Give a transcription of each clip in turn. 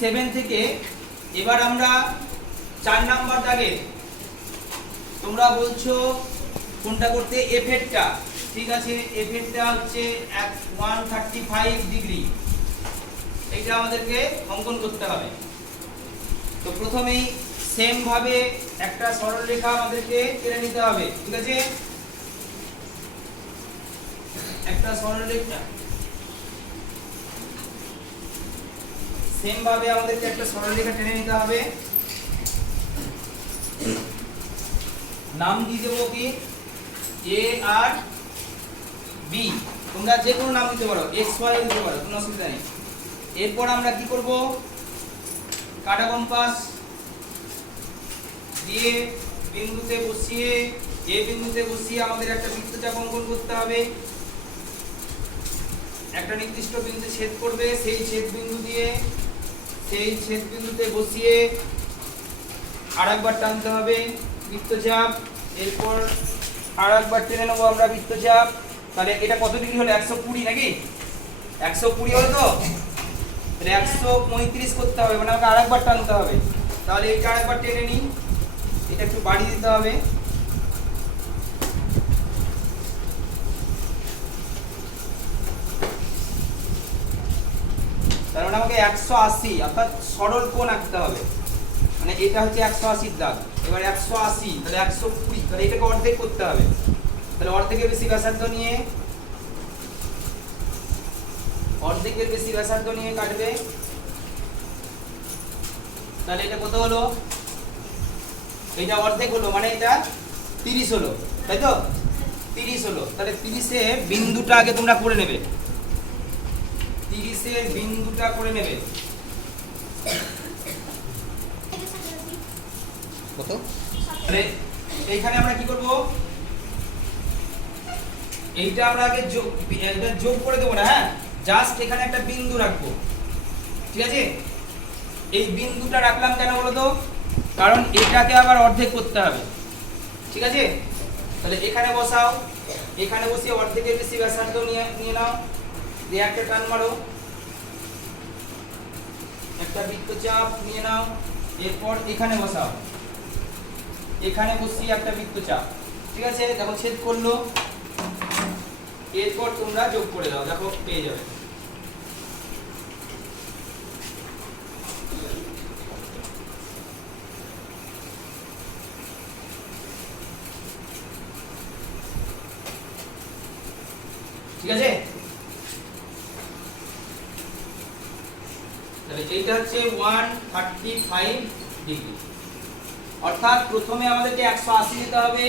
27 থেকে এবার আমরা 4 নাম্বার দাগে তোমরা বলছো কোনটা করতে, এফেক্টটা। ঠিক আছে, এফেক্টটা হচ্ছে 135 ডিগ্রি, এটা আমাদেরকে অঙ্কন করতে হবে। তো প্রথমেই সেম ভাবে একটা সরলরেখা আমাদেরকে টেনে নিতে হবে। ঠিক আছে, একটা সরলরেখা সেম ভাবে আমাদেরকে একটা সরলরেখা টেনে নিতে হবে। নাম দিয়ে দেবো কি, এ আর বি, তোমরা যে কোনো নাম দিতে পারো, এক্স ওয়াই দিতে পারো, কোনো অসুবিধা নেই। এরপর আমরা কি করব, কাটা কম্পাস দিয়ে বিন্দুতে বসিয়ে, এ বিন্দুতে বসিয়ে আমাদের একটা বৃত্তচাপ অঙ্কন করতে হবে। একটা নির্দিষ্ট বিন্দু ছেদ করবে, সেই ছেদ বিন্দু দিয়ে সেই ছেদ বিন্দুতে বসিয়ে আরেকবার টানতে হবে বৃত্তচাপ। এরপর আরেকবার টেনে নেবো আমরা বৃত্তচাপ। তাহলে এটা কত ডিগ্রি হলো, 120 নাকি, 120 হলো তো, তাহলে 135 করতে হবে, মানে আমাকে আরেকবার টানতে হবে। তাহলে এটা আরেকবার টেনে নিই, এটা একটু বাড়িয়ে দিতে হবে। তার মানে আমাকে 180 অর্থাৎ সরল কোণ আঁকতে হবে, মানে এটা হচ্ছে 180 দাগ। এবার 180, তাহলে 120, তাহলে এটাকে অর্ধেক করতে হবে। তাহলে অর্ধেকের বেশি ব্যাসার্ধ নিয়ে, অর্ধেকের বেশি ব্যাসার্ধ নিয়ে কাটবে। তাহলে এটা কত হলো, এটা অর্ধেক হলো, মানে এটা 30 হলো, তাই তো, 30 হলো। তাহলে 30-এ বিন্দুটা আগে তোমরা করে নেবে, 30-এর বিন্দুটা করে নেবে। কত, তাহলে এইখানে আমরা কি করব, এইটা আমরা আগে যোগ করে দেবো না, হ্যাঁ, জাস্ট এখানে একটা বিন্দু রাখবো। ঠিক আছে, এই বিন্দুটা রাখলাম কেন বলো তো, কারণ এটাকে আবার অর্ধেক করতে হবে। ঠিক আছে, তাহলে এখানে বসাও, এখানে বসিয়ে অর্ধেকের বেশি ব্যাসার্ধ নিয়ে নাও, দিয়ে একটা টান মারো, একটা বৃত্তচাপ নিয়ে নাও। এরপর এখানে বসাও, এখানে বসিয়ে একটা বৃত্তচাপ। ঠিক আছে, দেখো ছেদ করলো। এরপর তোমরা যোগ করে দাও, দেখো পেয়ে যাবে। ঠিক আছে, তাহলে এইটা হচ্ছে 135 ডিগ্রি। অর্থাৎ প্রথমে আমাদেরকে 180 নিতে হবে,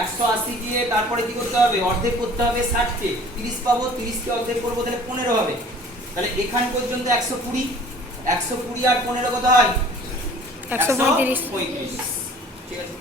180 দিয়ে তারপরে কি করতে হবে, অর্ধেক করতে হবে 60 কে, 30 পাবো, 30 কে অর্ধেক করবো, তাহলে 15 হবে। তাহলে এখান পর্যন্ত 120, 120 আর 15 কত হয়, 135। ঠিক আছে।